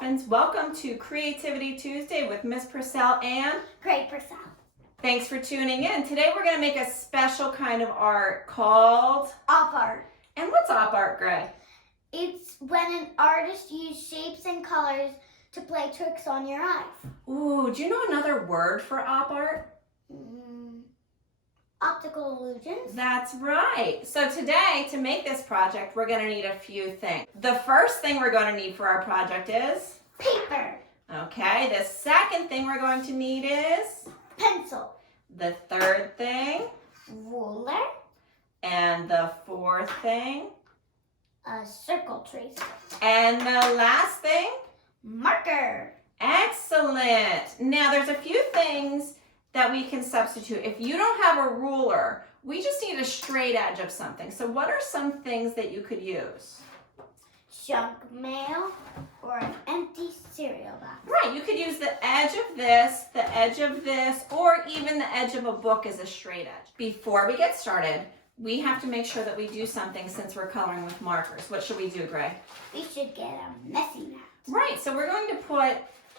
Dolphins. Welcome to Creativity Tuesday with Miss Purcell and Greg Purcell. Thanks for tuning in. Today we're going to make a special kind of art called Op art. And what's op art, Greg? It's when an artist uses shapes and colors to play tricks on your eyes. Ooh, do you know another word for op art? Optical illusions. That's right. So today, to make this project, we're going to need a few things. The first thing we're going to need for our project is Paper. Okay, the second thing we're going to need is Pencil. the third thing, Ruler. and the fourth thing, A circle tracer. and the last thing. Marker. Excellent. Now there's a few things that we can substitute. If you don't have a ruler, we just need a straight edge of something. So what are some things that you could use? Junk mail or an empty cereal box. Right, you could use the edge of this, or even the edge of a book as a straight edge. Before we get started, we have to make sure that we do something since we're coloring with markers. What should we do, Greg? We should get a messy mat. Right, so we're going to put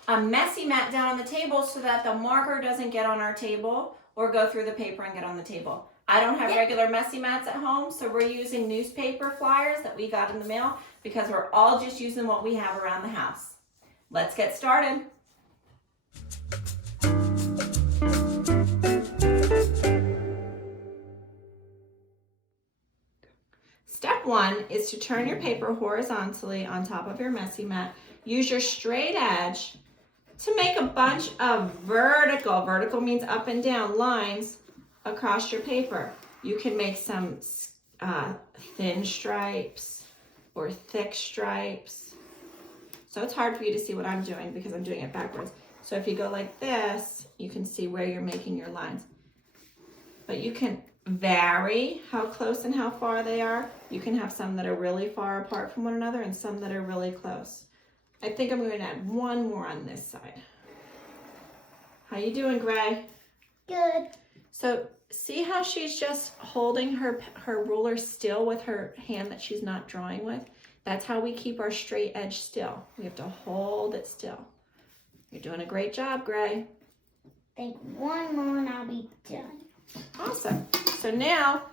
a messy mat down on the table so that the marker doesn't get on our table or go through the paper and get on the table. I don't have regular messy mats at home, so we're using newspaper flyers that we got in the mail because we're all just using what we have around the house. Let's get started. Step one is to turn your paper horizontally on top of your messy mat. Use your straight edge to make a bunch of vertical means up and down, lines across your paper. You can make some thin stripes or thick stripes. So it's hard for you to see what I'm doing because I'm doing it backwards. So if you go like this, you can see where you're making your lines. But you can vary how close and how far they are. You can have some that are really far apart from one another and some that are really close. I think I'm going to add one more on this side. How you doing, Gray? Good. So see how she's just holding her ruler still with her hand that she's not drawing with? That's how we keep our straight edge still. We have to hold it still. You're doing a great job, Gray. Think one more and I'll be done. Awesome. So now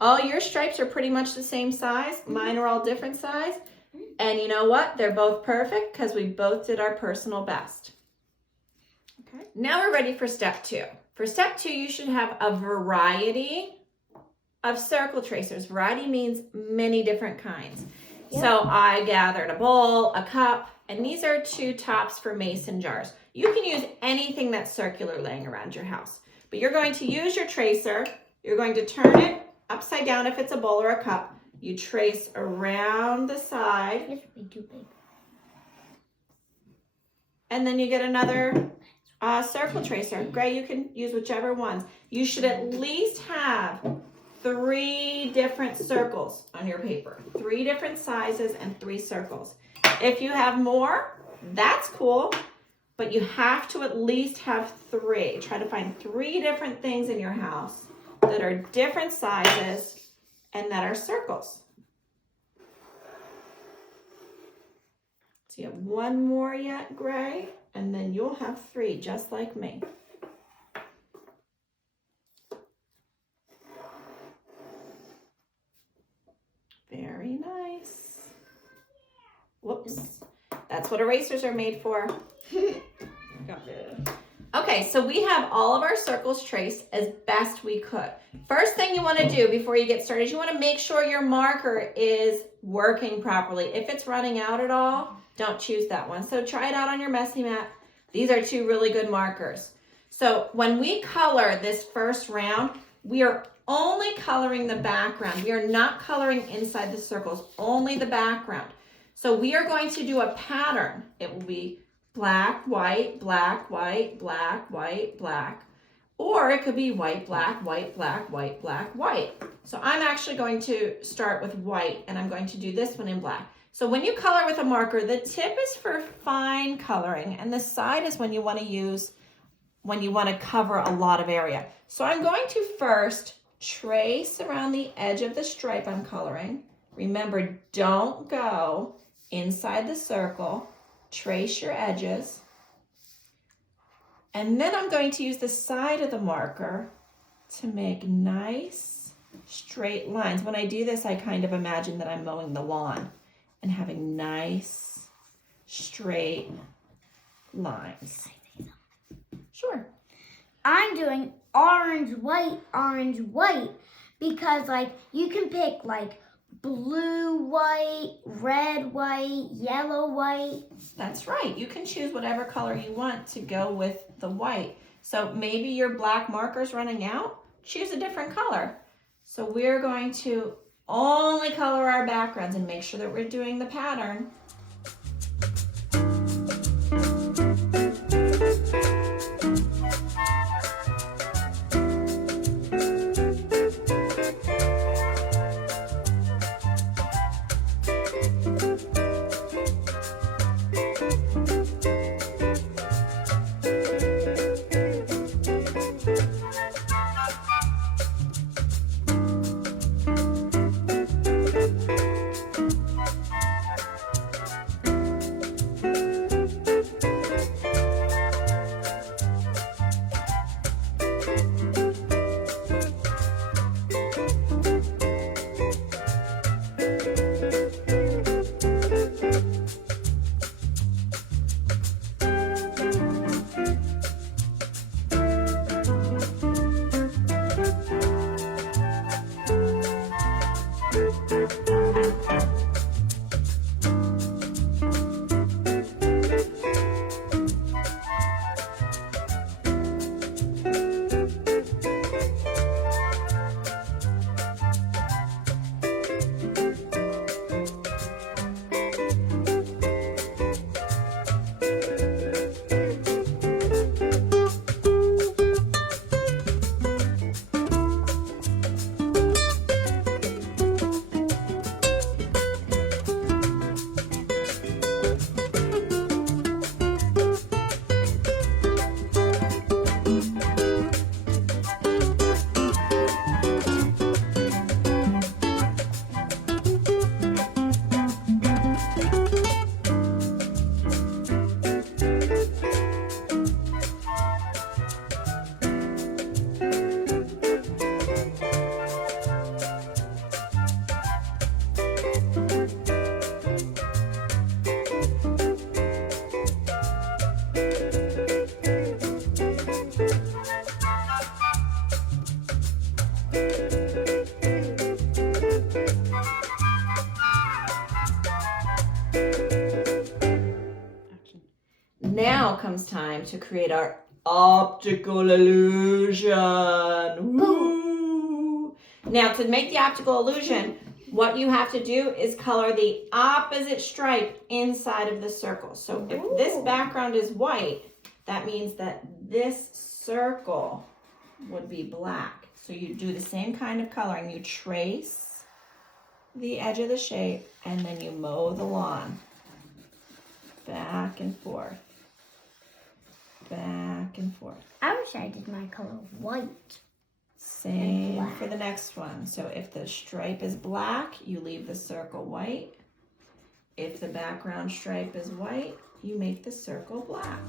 all your stripes are pretty much the same size. Mine are all different size. And you know what? They're both perfect because we both did our personal best. Okay. Now we're ready for step two. For step two, you should have a variety of circle tracers. Variety means many different kinds. Yep. So I gathered a bowl, a cup, and these are two tops for mason jars. You can use anything that's circular laying around your house. But you're going to use your tracer. You're going to turn it upside down if it's a bowl or a cup. You trace around the side. This would be too big. And then you get another circle tracer. Gray, you can use whichever ones. You should at least have 3 different circles on your paper. 3 different sizes and 3 circles. If you have more, that's cool. But you have to at least have 3. Try to find 3 different things in your house that are different sizes and that are circles. So you have 1 more yet, Gray, and then you'll have 3, just like me. Very nice. Whoops. That's what erasers are made for. Okay, so we have all of our circles traced as best we could. First thing you want to do before you get started is you want to make sure your marker is working properly. If it's running out at all, don't choose that one. So try it out on your messy mat. These are 2 really good markers. So when we color this first round, we are only coloring the background. We are not coloring inside the circles, only the background. So we are going to do a pattern. It will be black, white, black, white, black, white, black. Or it could be white, black, white, black, white, black, white. So I'm actually going to start with white and I'm going to do this one in black. So when you color with a marker, the tip is for fine coloring and the side is when you want to use, when you want to cover a lot of area. So I'm going to first trace around the edge of the stripe I'm coloring. Remember, don't go inside the circle trace your edges. And then I'm going to use the side of the marker to make nice straight lines. When I do this, I kind of imagine that I'm mowing the lawn and having nice straight lines. Sure. I'm doing orange, white, because like you can pick like blue, white, red, white, yellow, white. That's right. You can choose whatever color you want to go with the white. So maybe your black marker's running out. Choose a different color. So we're going to only color our backgrounds and make sure that we're doing the pattern. Now comes time to create our optical illusion. Woo! Now to make the optical illusion, what you have to do is color the opposite stripe inside of the circle. So if this background is white, that means that this circle would be black. So you do the same kind of coloring. You trace the edge of the shape and then you mow the lawn. Back and forth. Back and forth. I wish I did my color white. Same for the next one. So if the stripe is black, you leave the circle white. If the background stripe is white, you make the circle black.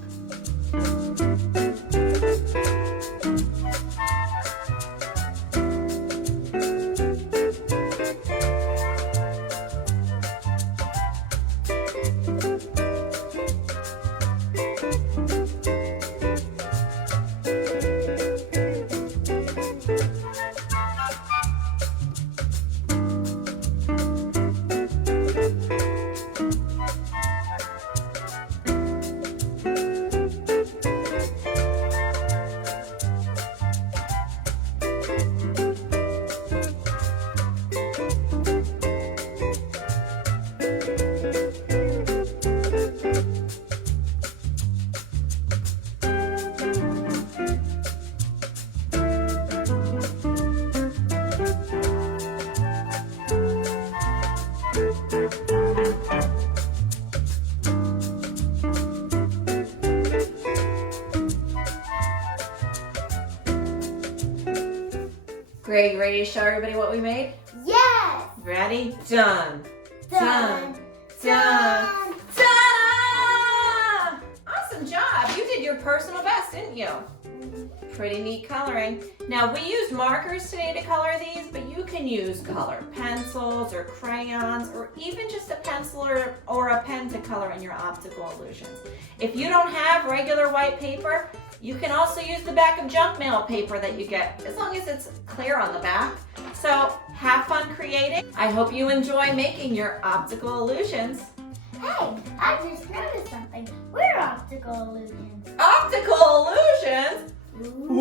Great, ready to show everybody what we made? Yes! Ready? Done. Done. Done. Done. didn't you? Pretty neat coloring. Now we used markers today to color these, but you can use colored pencils or crayons or even just a pencil or a pen to color in your optical illusions. If you don't have regular white paper, you can also use the back of junk mail paper that you get, as long as it's clear on the back. So have fun creating. I hope you enjoy making your optical illusions. Hey, I just noticed something. We're optical illusions. Optical illusions? Ooh.